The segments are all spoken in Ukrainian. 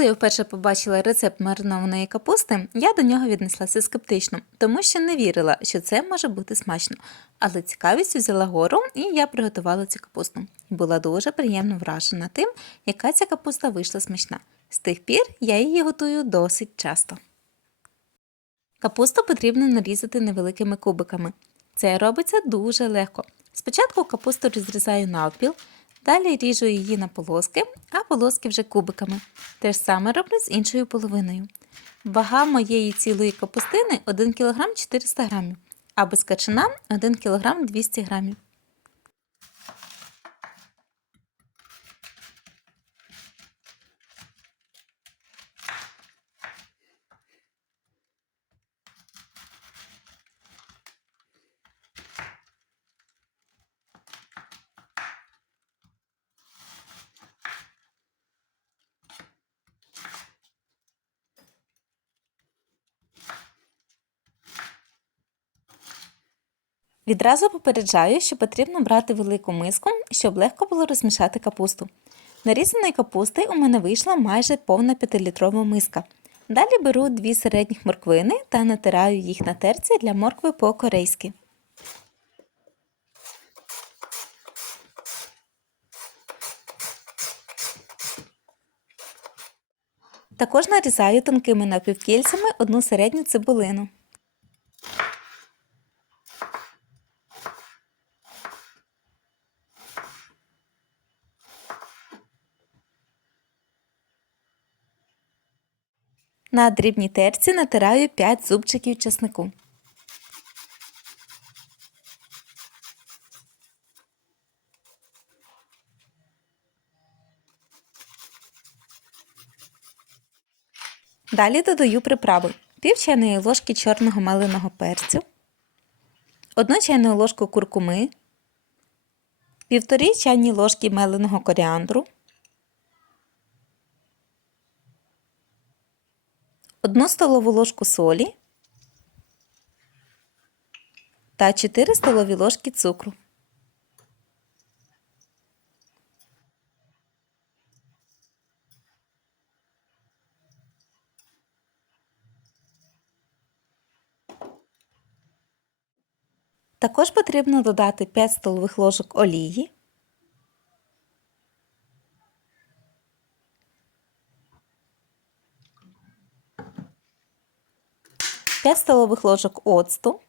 Коли я вперше побачила рецепт маринованої капусти, я до нього віднеслася скептично, тому що не вірила, що це може бути смачно. Але цікавість взяла гору, і я приготувала цю капусту. Була дуже приємно вражена тим, яка ця капуста вийшла смачна. З тих пір я її готую досить часто. Капусту потрібно нарізати невеликими кубиками. Це робиться дуже легко. Спочатку капусту розрізаю навпіл, далі ріжу її на полоски, а полоски вже кубиками. Те ж саме роблю з іншою половиною. Вага моєї цілої капустини 1 кг 400 г, а без качана 1 кг 200 г. Відразу попереджаю, що потрібно брати велику миску, щоб легко було розмішати капусту. Нарізаної капусти у мене вийшла майже повна 5-літрова миска. Далі беру дві середніх морквини та натираю їх на терці для моркви по-корейськи. Також нарізаю тонкими напівкільцями одну середню цибулину. На дрібній терці натираю 5 зубчиків чеснику. Далі додаю приправи. Пів чайної ложки чорного малиного перцю, 1 чайну ложку куркуми, півтори чайні ложки меленого коріандру, 1 столову ложку солі та 4 столові ложки цукру. Також потрібно додати 5 столових ложок олії, п'ять столових ложок оцту,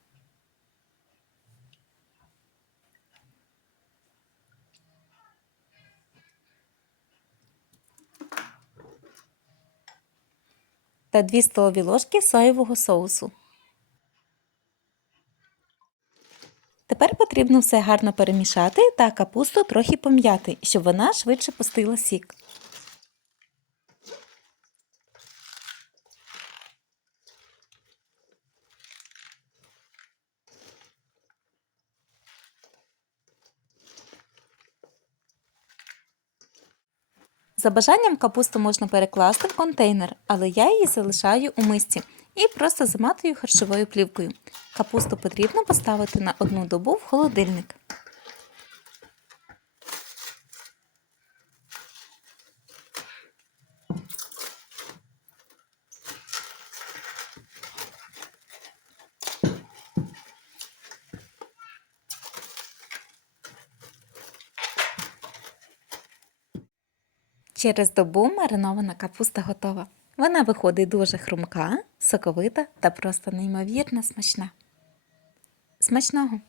та 2 столові ложки соєвого соусу. Тепер потрібно все гарно перемішати та капусту трохи пом'яти, щоб вона швидше пустила сік. За бажанням капусту можна перекласти в контейнер, але я її залишаю у мисці і просто заматую харчовою плівкою. Капусту потрібно поставити на одну добу в холодильник. Через добу маринована капуста готова. Вона виходить дуже хрумка, соковита та просто неймовірно смачна. Смачного!